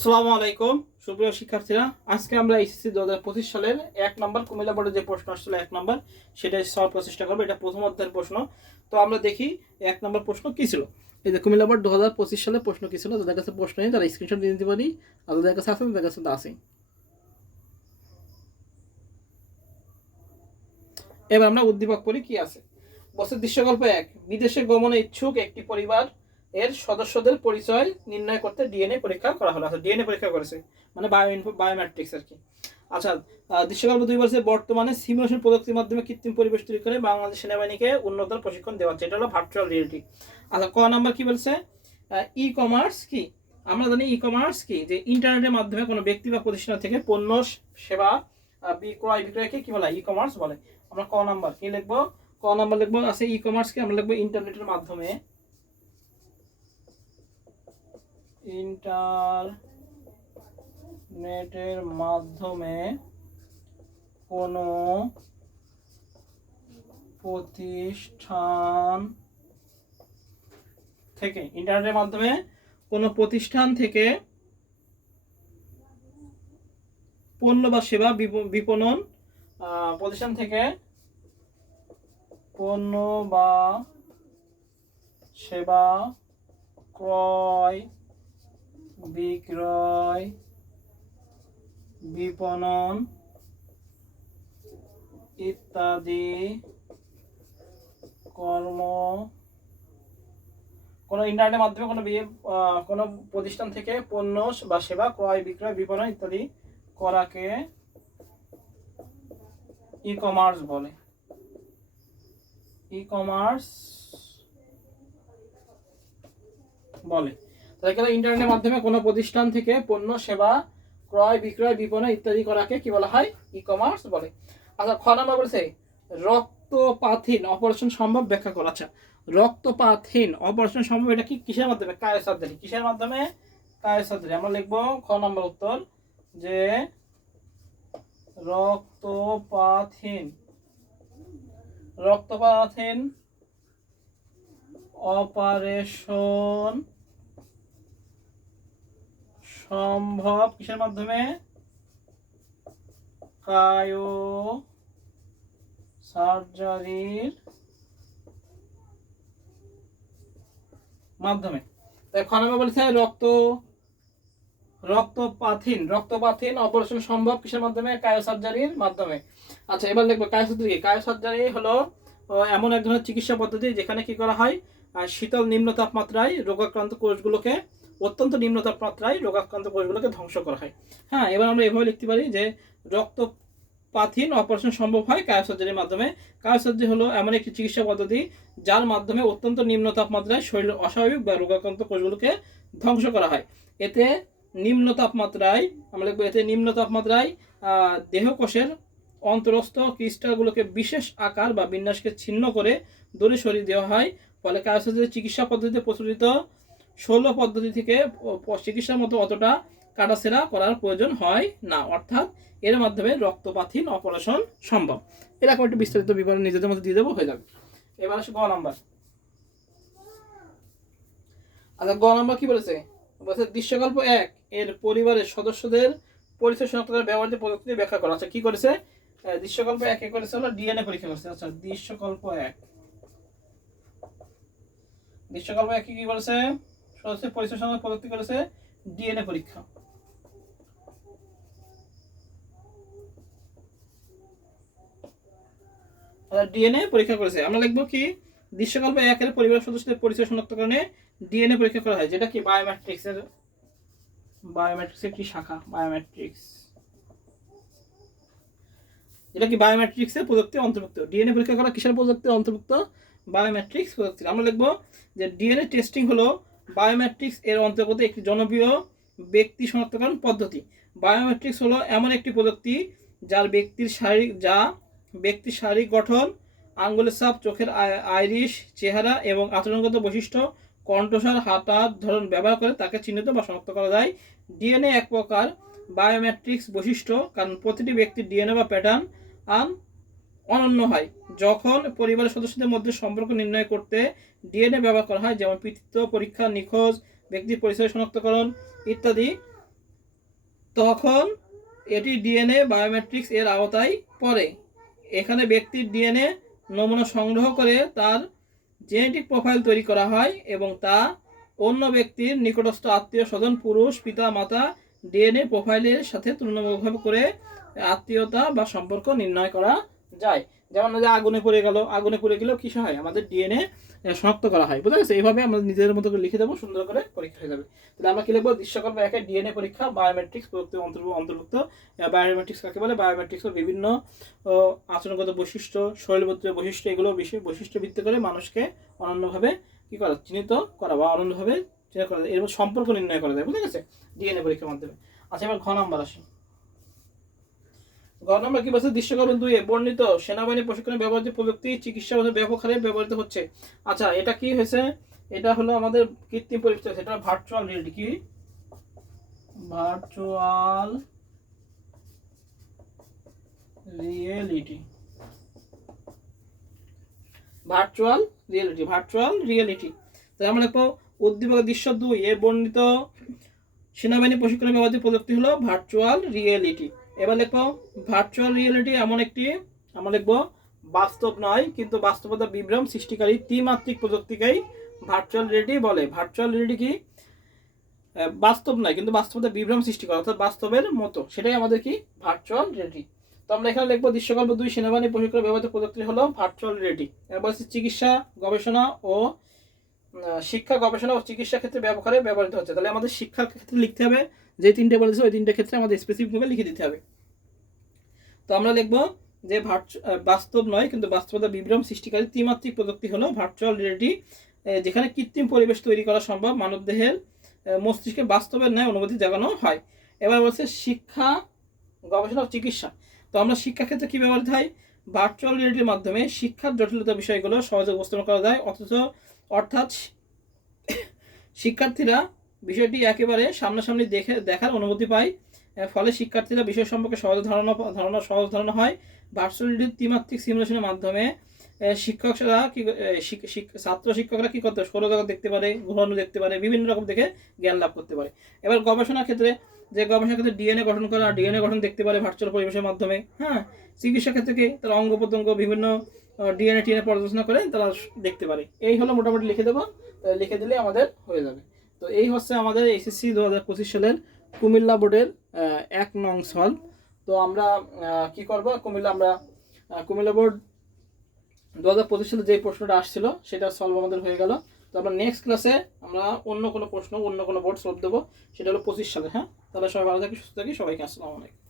আসসালামু আলাইকুম, সুপ্রিয় শিক্ষার্থীরা। আজকে আমরা এসএসসি দু হাজার পঁচিশ সালের এক নম্বর কুমিল্লা বোর্ডে যে প্রশ্ন আসছিল, এক নম্বর, সেটাই সলভ করার চেষ্টা করব। এটা প্রথম অধ্যায়ের প্রশ্ন। তো আমরা দেখি এক নম্বর প্রশ্ন কি ছিল। এই যে কুমিল্লা বোর্ড দু হাজার পঁচিশ সালে প্রশ্ন কি ছিল? তাদের কাছে প্রশ্ন নেই, তারা স্ক্রিনশট দিয়ে দিতে পারি। আর যাদের কাছে আছে, তাদের কাছে তো আসেই এবার আমরা উদ্দীপক করি কি আছে? বছর দৃশ্যকল্প এক। বিদেশে গমনে ইচ্ছুক একটি পরিবার এর সদস্যদের পরিচয় নির্ণয় করতে ডিএনএ পরীক্ষা করা হলো। আচ্ছা ডিএনএ পরীক্ষা করেছে মানে বায়ো বায়োমেট্রিক্স আর কি। আচ্ছা দৃশ্যকল্প দুই বছর বর্তমানে সিমুলেশন প্রযুক্তির মাধ্যমে কৃত্রিম পরিবেশ তৈরি করে বাংলাদেশ সেনাবাহিনীকে উন্নত প্রশিক্ষণ দেওয়া হচ্ছে। এটা হলো ভার্চুয়াল রিয়েলিটি আচ্ছা ক নাম্বার কি বলছে? ই কমার্স কি? আমরা জানি ই কমার্স কি? যে ইন্টারনেটের মাধ্যমে কোনো ব্যক্তি বা প্রতিষ্ঠান থেকে পণ্য, সেবা বিক্রয়, বিক্রয়কে কি বলে? ই কমার্স বলে। আমরা ক নাম্বার কি লিখব? ক নাম্বার লিখব, আছে ই কমার্সকে আমরা লিখব ইন্টারনেটের মাধ্যমে। ইন্টারনেটের মাধ্যমে কোনো প্রতিষ্ঠান থেকে, ইন্টারনেটের মাধ্যমে কোনো প্রতিষ্ঠান থেকে পণ্য বা সেবা বিপ- বিপণন প্রতিষ্ঠান থেকে পণ্য বা সেবা ক্রয় বিক্রয় বিপণন ইত্যাদি কর্ম, কোনো ইন্টারনেটের মাধ্যমে কোনো বিয়ে কোনো প্রতিষ্ঠান থেকে পণ্য বা সেবা, ক্রয়, বিক্রয়, বিপণন ইত্যাদি করাকে ই কমার্স বলে। ই কমার্স বলে। তাহলে ইন্টারনেটের মাধ্যমে কোনো প্রতিষ্ঠান থেকে পণ্য, সেবা, ক্রয়, বিক্রয় বিপণন ইত্যাদি করাকে কি বলা হয়? ই কমার্স বলে। আচ্ছা খ নম্বর বলছে, রক্তপাতহীন অপারেশন সম্ভব? ব্যাখ্যা করা। আচ্ছা রক্তপাতহীন অপারেশন সম্ভব? এটা কি কিসের মাধ্যমে? কায় সার্জারি কিসের মাধ্যমে? কায় সার্জারি আমরা লিখব খ নম্বর উত্তর, যে রক্তপাতহীন রক্তপাতহীন অপারেশন সম্ভব কিসের মাধ্যমে? কায়ো সার্জারির মাধ্যমে। তাই খনামে বলেছে রক্ত রক্তপাতহীন রক্তপাতহীন অপারেশন সম্ভব কিসের মাধ্যমে? কায়ো সার্জারির মাধ্যমে। আচ্ছা এবার দেখব কায়ো সার্জারি কায়ো সার্জারি হলো এমন এক ধরনের চিকিৎসা পদ্ধতি যেখানে কি করা হয়? শীতল নিম্ন তাপমাত্রায় রোগাক্রান্ত কোষগুলোকে অত্যন্ত নিম্ন তাপমাত্রায় রোগাক্রান্ত কোষগুলোকে ধ্বংস করা হয়। হ্যাঁ এবার আমরা এভাবে লিখতে পারি যে রক্তপাতহীন অপারেশন সম্ভব হয় কায়ো সার্জারির মাধ্যমে। কায়ো সার্জারি হলো এমন একটি চিকিৎসা পদ্ধতি যার মাধ্যমে অত্যন্ত নিম্ন তাপমাত্রায় শরীরের অস্বাভাবিক বা রোগাক্রান্ত কোষগুলোকে ধ্বংস করা হয়। এতে নিম্ন তাপমাত্রায় আমরা লিখব এতে নিম্ন তাপমাত্রায় দেহকোষের অন্তরস্থ ক্রিস্টালগুলোকে বিশেষ আকার বা বিন্যাসকে ছিন্ন করে দূরে সরিয়ে দেওয়া হয়। ফলে কায়োসার্জারি চিকিৎসা পদ্ধতিতে প্রচলিত ষোলো পদ্ধতি থেকে চিকিৎসার মতো অতটা কাটাছেড়া করার প্রয়োজন হয় না। অর্থাৎ এর মাধ্যমে রক্তপাতহীন অপারেশন সম্ভব। এরকম একটু বিস্তারিত বিবরণ নিজেদের মধ্যে দিয়ে দেবো, হয়ে যাবে। এবার আসে গ নাম্বার। আচ্ছা গ নাম্বার কি বলেছে? বলেছে, দৃশ্যকল্প এক, এর পরিবারের সদস্যদের পরিচয় শনাক্তকারী ব্যবহারিক প্রযুক্তি ব্যাখ্যা করা। আচ্ছা কি করেছে? দৃশ্যকল্প এক করেছে হলো ডিএনএ পরীক্ষা করেছে। আচ্ছা দৃশ্যকল্প এক। দৃশ্যকল্প এক কি করেছে সদস্যের পরিচয় শনাক্ত প্রযুক্তি করেছে ডিএনএ পরীক্ষা। ডিএনএ পরীক্ষা করেছে। আমরা লিখব কি, দৃশ্যকল্প একের পরিবার সদস্যদের পরিচয় শনাক্তকরণে ডিএনএ পরীক্ষা করা হয়, যেটা কি বায়োমেট্রিক্সের বায়োমেট্রিক্সের একটি শাখা? বায়োমেট্রিক্স এটা কি বায়োমেট্রিক্সের প্রযুক্তি অন্তর্ভুক্ত। ডিএনএ পরীক্ষা করা কিসের প্রযুক্তি অন্তর্ভুক্ত? বায়োমেট্রিক্স প্রযুক্তি। আমরা লিখব যে ডিএনএ টেস্টিং হলো বায়োমেট্রিক্স এর অন্তর্গত একটি জনপ্রিয় ব্যক্তি শনাক্তকরণ পদ্ধতি। বায়োমেট্রিক্স হলো এমন একটি প্রযুক্তি যার ব্যক্তির শারীরিক, যা ব্যক্তির শারীরিক গঠন, আঙ্গুলের ছাপ চোখের আই- আইরিশ, চেহারা এবং আচরণগত বৈশিষ্ট্য, কণ্ঠস্বর হাতার ধরন ব্যবহার করে তাকে চিহ্নিত বা শনাক্ত করা যায়। ডিএনএ এক প্রকার বায়োমেট্রিক্স বৈশিষ্ট্য, কারণ প্রতিটি ব্যক্তির ডিএনএ বা প্যাটার্ন আন অনন্য হয়। যখন পরিবারের সদস্যদের মধ্যে সম্পর্ক নির্ণয় করতে ডিএনএ ব্যবহার করা হয়, যেমন পিতৃত্ব, পরীক্ষা, নিখোঁজ ব্যক্তির পরিচয় শনাক্তকরণ ইত্যাদি, তখন এটি ডিএনএ বায়োমেট্রিক্স এর আওতায় পড়ে। এখানে ব্যক্তির ডিএনএ নমুনা সংগ্রহ করে তার জেনেটিক প্রোফাইল তৈরি করা হয় এবং তা অন্য ব্যক্তির নিকটস্থ আত্মীয় স্বজন, পুরুষ, পিতা, মাতা ডিএনএ প্রোফাইলের সাথে তুলনামূলকভাবে করে আত্মীয়তা বা সম্পর্ক নির্ণয় করা যায়। যেমন আগুনে পড়ে গেল, আগুনে পড়ে গেলেও কি হয়? আমাদের ডিএনএ শনাক্ত করা হয়। বুঝা গেছে এইভাবে আমরা নিজেদের মতো করে লিখে দেবো, সুন্দর করে পরীক্ষা হয়ে যাবে। তাহলে আমরা কি লিখব? দৃশ্যকল্প একের ডিএনএ পরীক্ষা বায়োমেট্রিক্স প্রযুক্তি অন্তর্ভুক্ত অন্তর্ভুক্ত বায়োমেট্রিক্স কাকে বলে? বায়োমেট্রিক্স বিভিন্ন আচরণগত বৈশিষ্ট্য শৈলবত্রীয় বৈশিষ্ট্য, এগুলো বিশেষ বৈশিষ্ট্য ভিত্তি করে মানুষকে অনন্যভাবে কি করা চিহ্নিত করা বা অনন্যভাবে চিহ্নিত করা যায়। এরকম সম্পর্ক নির্ণয় করা যায়। বুঝা গেছে ডিএনএ পরীক্ষার মাধ্যমে। আচ্ছা এবার ঘ নাম্বার আসি। ঘ নম্বর কি বলছে? দৃশ্যকল্প দুই বর্ণিত সেনাবাহিনী প্রশিক্ষণে ব্যবহৃত প্রযুক্তি চিকিৎসা ব্যাপক হারে ব্যবহৃত হচ্ছে। আচ্ছা এটা কি হয়েছে? এটা হলো আমাদের কৃত্রিম পরিবেশ সেটা ভার্চুয়াল রিয়েলিটি কি? Virtual reality virtual reality virtual reality তাহলে আমরা দেখো উদ্দীপক দৃশ্য দুই এর বর্ণিত সেনাবাহিনী প্রশিক্ষণে ব্যবহৃত প্রযুক্তি হলো ভার্চুয়াল রিয়েলিটি এবার লিখব ভার্চুয়াল রিয়েলিটি এমন একটি, আমরা লিখব বাস্তব নয়, কিন্তু বাস্তবতা বিভ্রম সৃষ্টিকারী ত্রিমাত্রিক প্রযুক্তিকেই ভার্চুয়াল রিয়েলিটি বলে। ভার্চুয়াল রিয়েলিটি কি? বাস্তব নয়, কিন্তু বাস্তবতা বিভ্রম সৃষ্টি করে, অর্থাৎ বাস্তবের মতো। সেটাই আমাদের কি? ভার্চুয়াল রিয়েলিটি তো আমরা এখানে লিখব দৃশ্যকল্প দুই সেনাবাহিনী প্রশিক্ষণ ব্যবহৃত প্রযুক্তি হলো ভার্চুয়াল রিয়েলিটি এবার চিকিৎসা, গবেষণা ও শিক্ষা, গবেষণা ও চিকিৎসা ক্ষেত্রে ব্যাপক হারে ব্যবহৃত হচ্ছে। তাহলে আমাদের শিক্ষার ক্ষেত্রে লিখতে হবে, যে তিনটে বলেছে, ওই তিনটে ক্ষেত্রে আমাদের স্পেসিফিকভাবে লিখে দিতে হবে। তো আমরা লিখব যে বাস্তব নয়, কিন্তু বাস্তবতা বিভ্রম সৃষ্টিকারী ত্রিমাত্রিক প্রযুক্তি হলো ভার্চুয়াল রিয়েলিটি যেখানে কৃত্রিম পরিবেশ তৈরি করা সম্ভব মানবদেহের মস্তিষ্কে বাস্তবের ন্যায় অনুভূতি জাগানো হয়। এবার বলছে শিক্ষা, গবেষণা ও চিকিৎসা। তো আমরা শিক্ষাক্ষেত্রে কী ব্যবহৃত হয়? ভার্চুয়াল রিয়েলিটির মাধ্যমে শিক্ষার জটিলতা বিষয়গুলো সহজে উপস্থাপন করা যায়, অথচ অর্থাৎ শিক্ষার্থীরা বিষয়টি একেবারে সামনাসামনি দেখে, দেখার অনুমতি পায়। ফলে শিক্ষার্থীরা বিষয় সম্পর্কে সহজ ধারণা ধারণা, সহজ ধারণা হয়। ভার্চুয়াল ত্রিমাত্রিক সিমুলেশনের মাধ্যমে শিক্ষকরা কি ছাত্র শিক্ষকরা কী করতে সৌরজগৎ দেখতে পারে, গ্রহণ দেখতে পারে, বিভিন্ন রকম দেখে জ্ঞান লাভ করতে পারে। এবার গবেষণার ক্ষেত্রে, যে গবেষণার ক্ষেত্রে ডিএনএ গঠন করা ডিএনএ গঠন দেখতে পারে ভার্চুয়াল পরিবেশের মাধ্যমে হ্যাঁ? চিকিৎসা ক্ষেত্রে তারা অঙ্গ প্রত্যঙ্গ বিভিন্ন ডিএনএ টিএনএ পর্যালোচনা করে তারা দেখতে পারে। এই হলো মোটামুটি লিখে দেবো। লিখে দিলে আমাদের হয়ে যাবে। তো এই হচ্ছে আমাদের এসএসসি দু হাজার পঁচিশ সালের কুমিল্লা বোর্ডের এক নং সলভ তো আমরা কি করব? কুমিল্লা আমরা কুমিল্লা বোর্ড দু হাজার পঁচিশ সালে যে প্রশ্নটা আসছিল, সেটা সলভ আমাদের হয়ে গেল। তো আমরা নেক্সট ক্লাসে আমরা অন্য কোনো প্রশ্ন, অন্য কোনো বোর্ড সলভ দেবো। সেটা হলো পঁচিশ সালে হ্যাঁ? তাহলে সবাই ভালো থাকি, সুস্থ থাকি। সবাইকে আসসালামু আলাইকুম।